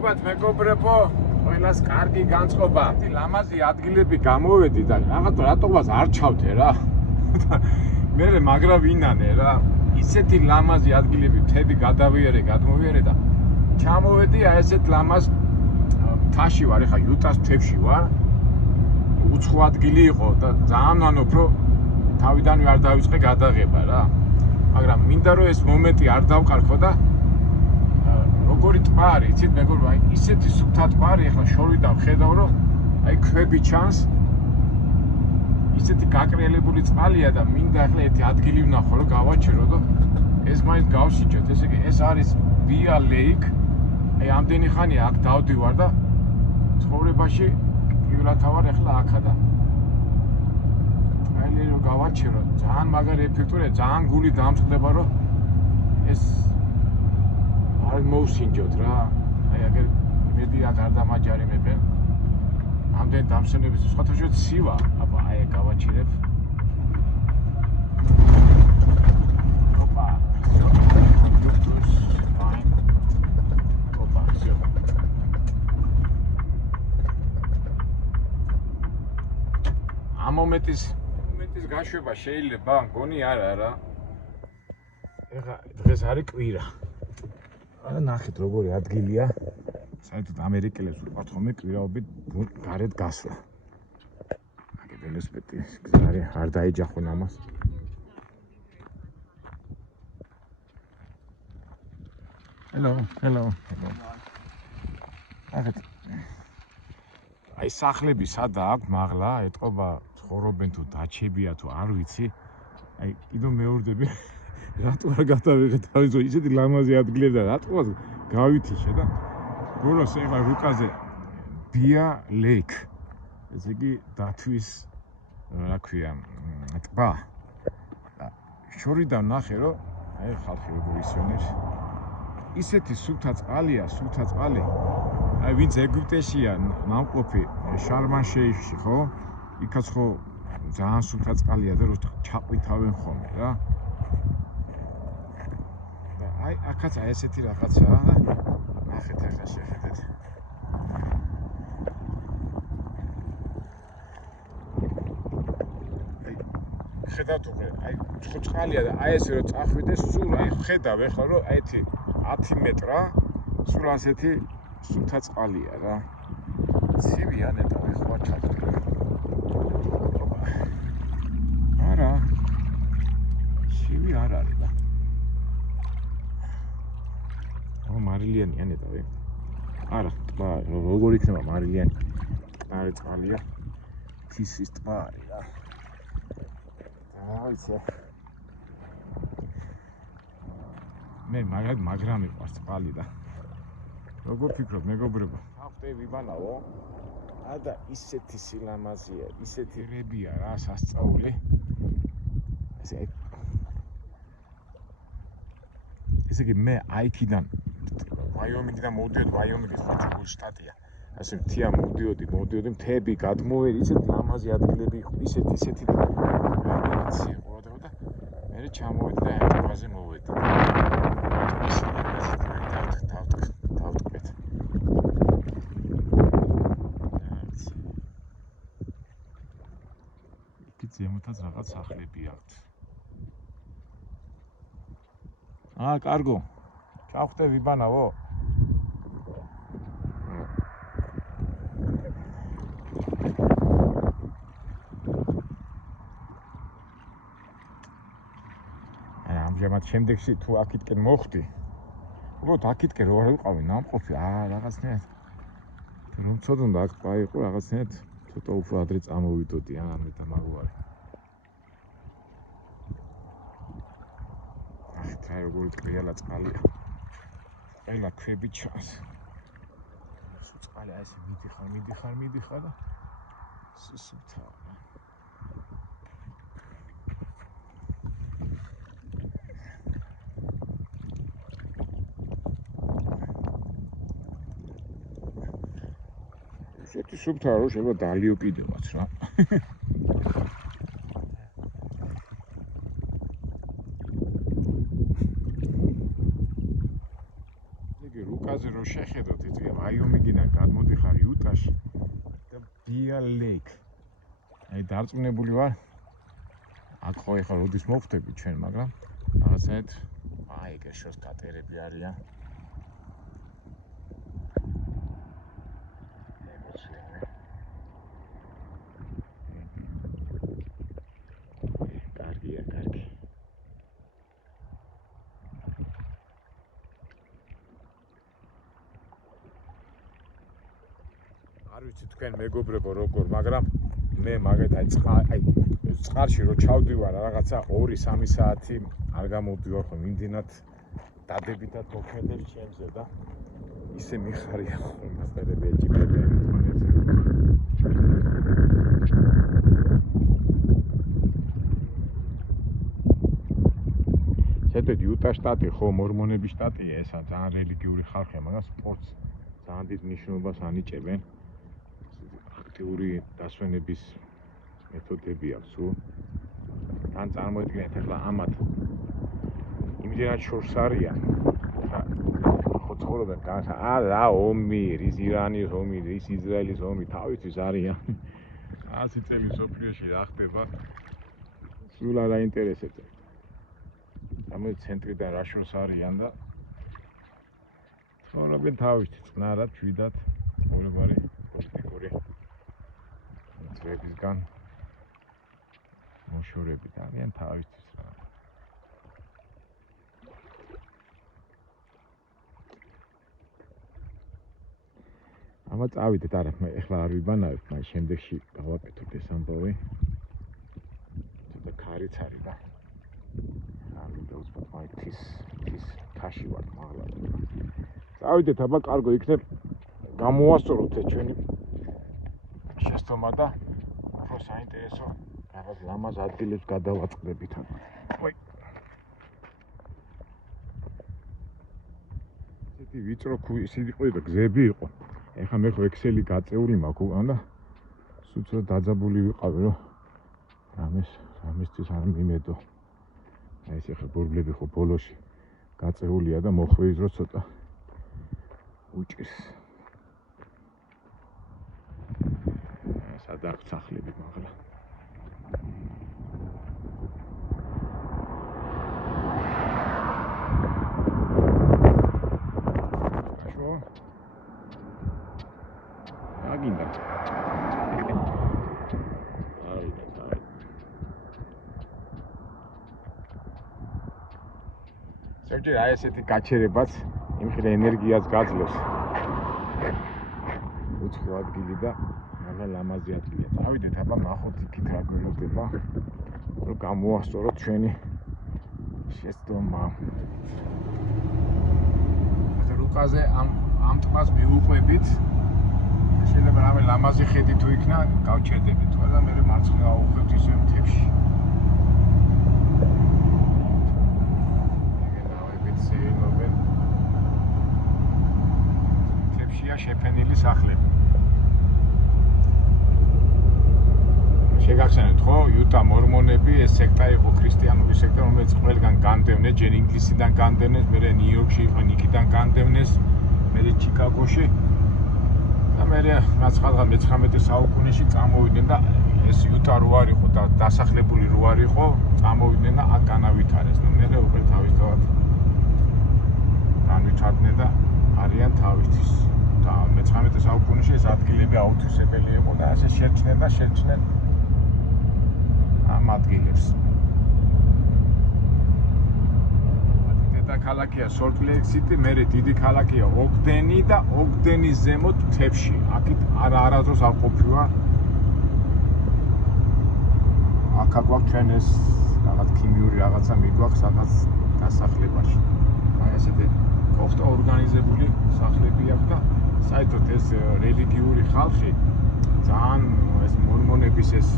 გესალმებათ მეგობრებო, ყველას კარგი განწყობა. ლამაზი ადგილები გამოვედი და რატომაც არ ჩავდე რა. მე მაგრა ვინანე რა. ისეთი ლამაზი ადგილები მთები გადმოვიარე და ჩამოვედი აი ესეთ ლამაზ მთაში ვარ, ეხა იუტას მთებში ვარ. უცხო ადგილი იყო და ძალიან ვამბობ, რომ თავიდანვე არ დავიწყე გადაღება რა. მაგრამ მინდა რომ ეს მომენტი არ დავყარქო და როგორი ტყარი, იცით მეგობრებო, აი ისეთი სუფთა ტყარი, ახლა შორიდან ხედავ, რომ აი ქვები ჩანს. ისეთი გაკრიელებული წყალია და მინდა ახლა ერთი ადგილი ვნახო, რომ გავაჩერო და ეს მაინც გავსიჯოთ. ესე იგი, ეს არის ბია ლეიქ. აი ამდენი ხანია აქ დავდივარ და ცხოვრებაში პირველად ვარ ახლა აქა და აი რომ გავაჩერო, ძალიან მაგარი ეფექტურია, ძალიან გული დამწყდება, რომ ეს არ მოვსინჯოთ რა. აი აგერ იმედი არ დამაჯარიმებენ. ამდენ დამსვენების სხვათა ცივა, აბა აი გავაჩერებ. ოპა. ოპა, всё. ამ მომენტის გაშვება შეიძლება, მგონი არა რა. ეხა დღეს არის კვირა. არა ნახეთ როგორი ადგილია. საერთოდ ამერიკელებს ვუყვართ ხოლმე კვირაობით გარეთ გასვლა. აგე ველოსიპედი გზარი არ დაეჯახონ ამას. Hello. აგეთ აი სახლები სადა აქვს მაღლა, ეტყობა ცხოვრობენ თუ დაჩებია თუ არ ვიცი. აი კიდევ მეორდები რატო არ გადავიღე თავის ისეთი ლამაზი ადგილები და რატოაც გავითიშე და ბოლოს ეხლა რუკაზე ბია ლეიქ. ესე იგი დათვის რა ქვია ტბა. შორიდან ნახე რომ აი ხალხი როგორ ისვენებს. ისეთი სუფთა წყალია, სუფთა წყალი. აი ვინც ეგვიპტეშია ნამყოფი შარმან-შეიხში ხო? იქაც ხო ძალიან სუფთა წყალია და რო ჩაყვითავენ ხოლმე რა. აი აქაც აი ესეთი რაღაცაა და ნახეთ ახლა შეხედეთ. აი ხედავთ უკვე აი წყალია და აი ესე რომ წახვიდეს სულ აი ხედავ ეხლა რომ აი 10 მეტრა სულ ასეთი სუფთა წყალია რა. ცივია ნეტა ეხლა ჩავდი. არა. ცივი არ არის და მარილიანია ნეტავი. არა, ტბა, როგორ იქნება მარილიანი? არის წყალია. თისის ტბა არის რა. აიცი. მე მაგრამ მიყვარს წყალი და როგორ ფიქრობ მეგობრებო? ახლა ვიბანავო. და ისეთი სილამაზეა, ისეთი რებია რა სასწაული. ესე იგი მე აიქიდან ვაიომინგიდან მოვდიოდი, ვაიომინგის ხოჩულ შტატია. ასე მთია მოვდიოდი, მთები გადმოვედი, ისეთი ლამაზი ადგილები იყო, ისეთი და რადიცი ყურადღება და მე ჩამოვედი და ამ ტბაზე მოვედი. დავტკბეთ. იქ ზემოთაც რაღაც სახლები აქვს. კარგო. ჩავხტე ვიბანავო. ამჟამად შემდეგში თუ აქეთკენ მოხვდი. უბრალოდ აქეთკენ რო არ ვიყავი ნამყოფი, რაღაცნაირად. რომ ცოდნა აქ ტყა იყო რაღაცნაირად ცოტა უფრო ადრე წამოვიდოდი ამით ამაგვარი. აი როგორი ტრიალა წყალია. ყველა ქვები ჩანს. წყალი აი ესე მიდიხარ და სუფთა. ესეთი სუფთა რო შეიძლება დალიო კიდევაც რა. რუკაზე რო შეხედოთ, იცი, გადმოდიხარ იუტაში და Bear Lake. აი დარწმუნებული ვარ. აქ ხო ეხლა როდის მოვხვდები ჩვენ, მაგრამ რაღაცნაირად აი ეგ შორს კატერები არიან. კარგია, კარგი. არ ვიცი თქვენ მეგობრებო როგორ, მაგრამ მე მაგათ აი წყარში რო ჩავდივარ რაღაცა 2-3 საათი არ გამოვდივარ ხო მიმდინათ დადებითად მოქმედებს ჩემზე და ისე მიხარია მასწავლებელი ეჭიბებიან თონეზე. ზედეთ იუტა შტატი ხო მორმონების შტატია ესა ძალიან რელიგიური ხალხია, მაგრამ სპორტს ძალიან დიდ მნიშვნელობას ანიჭებენ. აქტიური დასვენების მეთოდები აქვს, თან წარმოიდგინეთ ახლა ამათ იმდენად შორს არიან ხო ცხოვრობენ რა ომი, რის ირანის ომი, რის ისრაელის ომი თავისთვის არიან 100 წელი სოფლიოში რა ხდება სულ არ აინტერესებს ამის ცენტრიდან რა შორს არიან და ცხოვრობენ თავისთვის წყნარად, შვიდად ყოველგვარი პოლიტიკური ძვებისგან მოშორებით არიან თავისთვის რა. ამა წავიდეთ არა, მე ეხლა არ ვიბანავებ, მაგრამ შემდეგში გავაკეთოთ ეს ამბავი. ცოტა ქარიც არის და არ მინდა უცბად მაგ თის ქაში ვარ მაღლა. წავიდეთ, აბა კარგო იქნებ გამოვასწოროთ ეს ჩვენი შეცდომა და ახლა საინტერესო რაღაც ლამაზ ადგილებს გადავაწყდებით აბა. ოი. ესეთი ვიწრო სიყვი და გზები იყო. ეხლა მე ხო ექსელი გაწეული მაქვს უკან და სულ დაძაბული ვიყავი რომ რამისთვის არ მიმედო. აი ეს ეხლა ბორბლები ხო ბოლოში გაწეულია და მოხვევის რო ცოტა უჭირს. სად აქვს სახლები მაგრამ აგინდა. ზოგჯერ აი ესეთი გაჩერებაც იმხილე ენერგიას გაძლევს. უცხო ადგილი და მაგრამ ლამაზი ადგილია. წავიდეთ, აბა ნახოთ იქით რა გველოდება, რომ გამოვასწოროთ ჩვენი შეცდომა. რუკაზე ამ ტბას მივუყვებით. შეიძლება რამე ლამაზი ხედი თუ იქნა, გავჩერდებით და მე მარცხნივ ავუხვევთ ისე მთებში. სეირნობენ მთებშია შეფენილი სახლები. შეგახსენებთ ხო, იუტა მორმონები ეს სექტა იყო ქრისტიანული სექტა, რომელიც ყველგან განდევნეს, ჯერ ინგლისიდან განდევნეს, მერე ნიუ-იორკში იყო, იქიდან განდევნეს, მერე ჩიკაგოში და მერე მე-19 საუკუნეში წამოვიდნენ და ეს იუტა რო არ იყო და დასახლებული რო არ იყო, წამოვიდნენ და აქ განავითარეს. მერე უკვე თავისთავად განვითარდნენ და არიან თავისთვის. და მე-19 საუკუნეში ეს ადგილები აუთვისებელი იყო და ასე შერჩნენ ამ ადგილებს. ქალაქია Salt Lake City, მერე დიდი ქალაქია ოგდენი და ოგდენის ზემოთ მთებში. აქეთ არადროს არ ყოფილა. აქ აგვაქვს ჩვენ ეს რაღაც ქიმიური რაღაცა მიგვაქვს სადაც დასახლებაში. აი ესეთი კოხტა ორგანიზებული სახლები აქვს და საერთოდ ეს რელიგიური ხალხი ძალიან ეს მორმონების ეს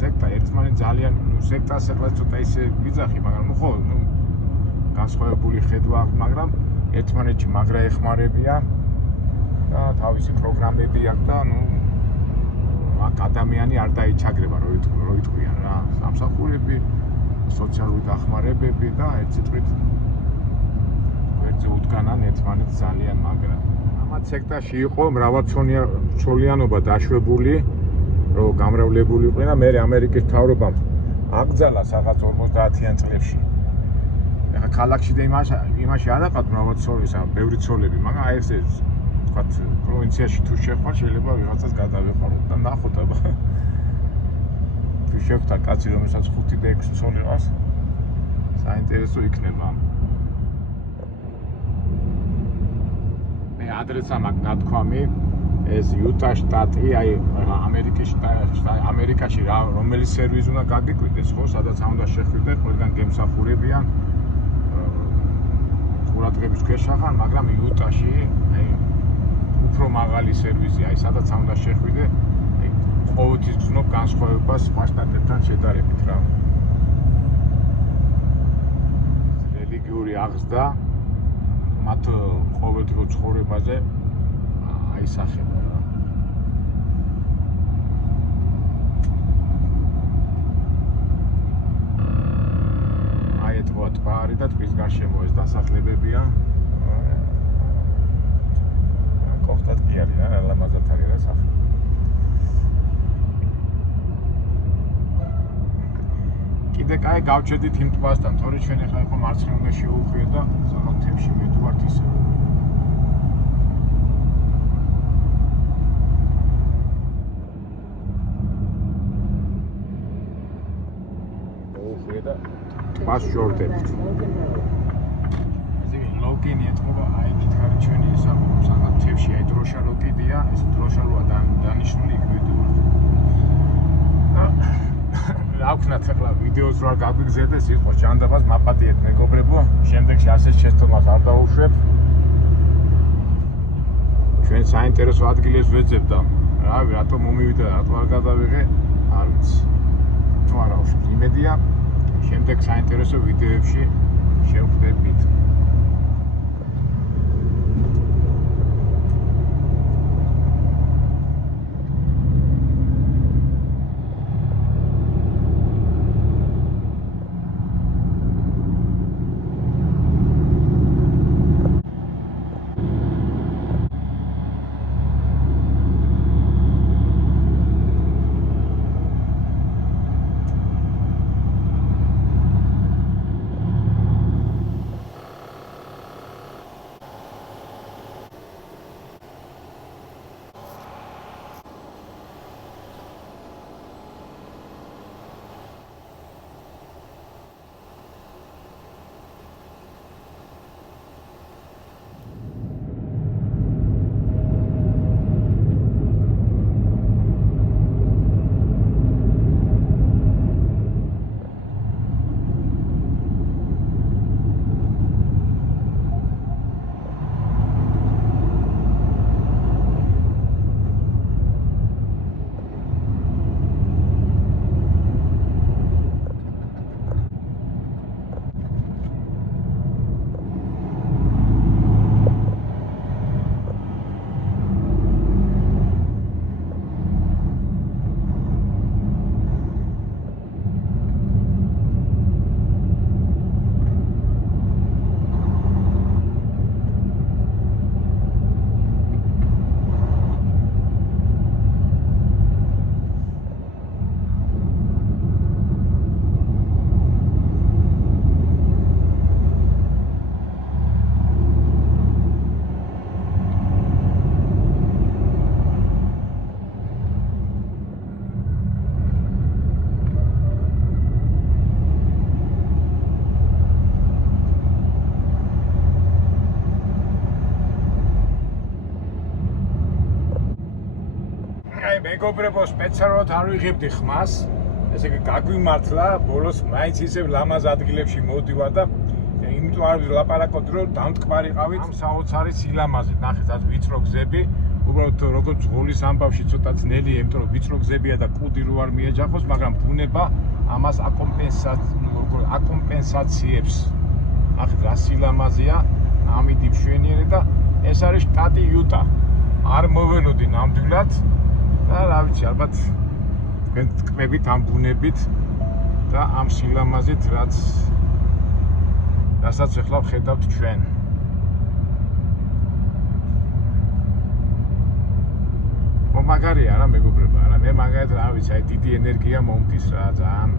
სექტა ერთმანეთს ძალიან სექტას ახლა ცოტა ისე ვიძახი, მაგრამ ხო განსხვავებული ხედვა აქვს, მაგრამ ერთმანეთში მაგრა ეხმარებიან და თავისი პროგრამები აქვს და აქ ადამიანი არ დაიჩაგრება რო იტყვიან რა. სამსახურები, სოციალური დახმარებები და ერთ სიტყვით გვერდზე უდგანან ერთმანეთს ძალიან მაგრა. ამათ სექტაში იყო მრავალცოლიანობა დაშვებული, რომ გამრავლებული იყვნენ და მე ამერიკის მთავრობამ აკრძალა რაღაც 50-იან წლებში. ახლა ქალაქში და იმაში არ აყავთ მრავალცოლისა, ბევრი ცოლები, მაგრამ აი ესე ვთქვათ, პროვინციაში თუ შეხვარ, შეიძლება ვიღაცას გადავეყაროთ და ნახოთ აბა. თუ შეხვდა კაცი, რომელსაც 5 და 6 ცოლი ყავს, საინტერესო იქნება. მე ადრესა მაქვს ნათქვამი, ეს იუტა შტატი, აი ამერიკაში რომელი სერვისი უნდა გაგიკვირდეს, ხო, სადაც უნდა შეხვიდეთ, ყველგან გემსახურებიან. ყურადღების ქვეშ ახან, მაგრამ იუტაში აი უფრო მაღალი სერვისი, აი სადაც უნდა შეხვიდე, აი ყოველთვის გზნობ განსხვავებას სხვა შტატებთან შედარებით რა. რელიგიური აღზრდა მათ ყოველდღიურ ცხოვრებაზე აისახება რა. აი ეთქვა ტბარი და ტბის გარშემო ეს დასახლებებია. კოხტად კი არის რა, ლამაზად არის რა სახე. კიდე კაი გავჩედით იმ ტბასთან, თორე ჩვენ ახლა იყო მარცხნივ შევუხვიეთ და ზოგადად თემში მივდივართ ისე. შევუხვიეთ და ტბას შორდებთ. ესე იგი ლოგინი ეთქობა აი დიდხარი ჩვენი ისა, ზოგადად თემში აი დროშა ლოგინია, ეს დროშა როა დანიშნული იქ მივდივართ. აქვთ ახლა ვიდეოს რო არ გაგვიგზელდეს, იყოს ჯანდაბას მაპატიეთ მეგობრებო, შემდეგში ასეთ შეცდომას არ დავუშვებ. ჩვენ საინტერესო ადგილებს ვეძებ და რავი, რატომ მომივიდა, რატომ არ გადავიღე, არ ვიცი. ნუ არა უშვებ, იმედია შემდეგ საინტერესო ვიდეოებში შევხვდებით. მეგობრებო, სპეციალურად არ ვიღებდი ხმას, ესე იგი გაგვიმართლა, ბოლოს მაინც ისევ ლამაზ ადგილებში მოვდივარ და იმიტომ არ ვილაპარაკობდი, რომ დამტკბარიყავით ამ საოცარი სილამაზით. ნახეთ, აქ ვიწრო გზები, უბრალოდ როგორც ღოლის ამბავში ცოტა ძნელია, იმიტომ რომ ვიწრო გზებია და კუდი რო არ მიეჯახოს, მაგრამ ბუნება ამას აკომპენსაციებს. ნახეთ, რა სილამაზია, ამით მშვენიერი და ეს არის შტატი იუტა. არ მოველოდი ნამდვილად და რა ვიცი, ალბათ თქვენ ტკბებით ამ ბუნებით და ამ სილამაზით, რასაც ახლა ვხედავთ ჩვენ. მაგარია რა მეგობრებო, არა მე მაგალითად რა ვიცი, აი დიდი ენერგია მომდის რა, ძალიან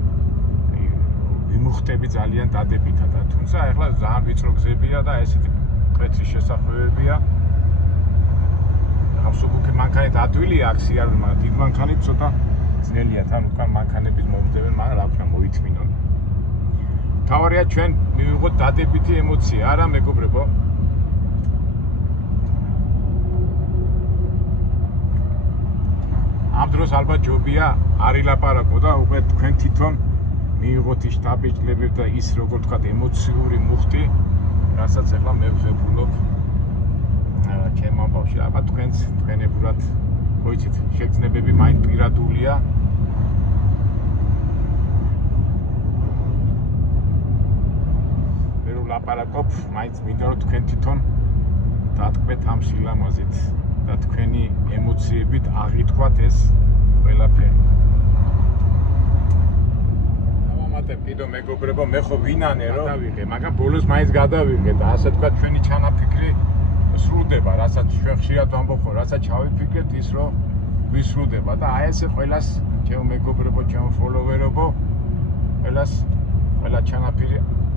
ვიმუხტები ძალიან დადებითად და თუმცა ეხლა ძალიან ვიწრო გზებია და ესეთი მკვეთრი შესახვევებია. Absolut მანქანით ადვილია აქ სიარული, მაგრამ დიდ მანქანით ცოტა ძნელია, თან უკან მანქანების მომდებენ, მაგრამ რა ვქნა მოიწმინონ. თავარია ჩვენ მივიღოთ დადებითი ემოცია, არა მეგობრებო? ამ დროს ალბათ ჯობია არ ილაპარაკო და უკვე თქვენ თვითონ მივიღოთ ის შტაბიჭლები და ის როგორ თქვა ემოციური მუხტი, რასაც ახლა მე ვღებულობ ჩემ ამბავში. ალბათ თქვენებურად მოიცით, შეგრძნებები მაინც პირადულია. მე რომ ლაპარაკობ, მაინც მინდა რომ თქვენ თვითონ დატკბეთ ამ სილამაზით და თქვენი ემოციებით აღითქვათ ეს ყველაფერი. ამამატებ კიდო მეგობრებო, მე ხო ვინანე რომ გადავიღე, მაგრამ ბოლოს მაინც გადავიღე და ასე თქვა ჩვენი ჩანაფიქრი სრულდება, რასაც ჩვენ ხშირად ვამბობ, რასაც ჩავიფიქრეთ ის რომ ვისრულდება და აი ესე ყველას ჩემო მეგობრებო, ჩემო ფოლოვერებო, ყველა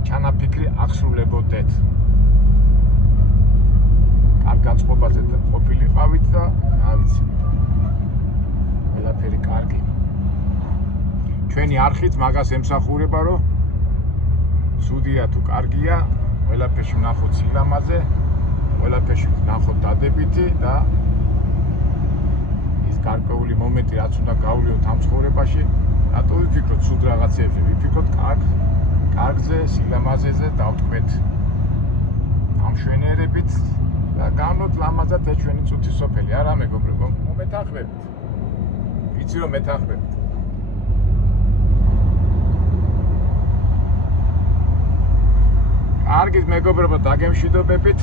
ჩანაფიქრი აღსრულებოდეთ. კარგ განწყობაზე ყოფილიყავით და რა ვიცი. ყველაფერი კარგი. ჩვენი არხით მაგას ემსახურება, რომ ცუდია თუ კარგია, ყველაფერში ვნახოთ სილამაზე, ყველაფერში ვნახოთ დადებითი და ის გარკვეული მომენტი რაც უნდა გავლიოთ ამ ცხოვრებაში, რატო ვიფიქროთ ცუდ რაღაცებზე, ვიფიქროთ კარგზე, სილამაზეზე, დავთქვეთ ამშვენიერებით და გავნოთ ლამაზად ეს ჩვენი წუთი სოფელი, არა მეგობრებო? მომეთანხმებით. ვიცი რომ მეთანხმებით. კარგით მეგობრებო, დაგემშვიდობებით.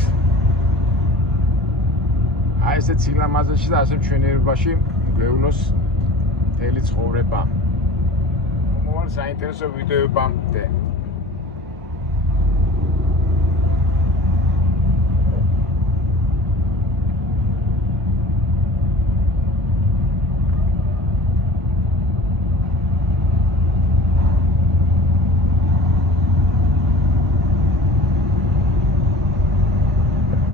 აი ესეთ სილამაზეში და ასე მშვენიერებაში გვევლოს მთელი ცხოვრება. მომავალ საინტერესო ვიდეოებამდე.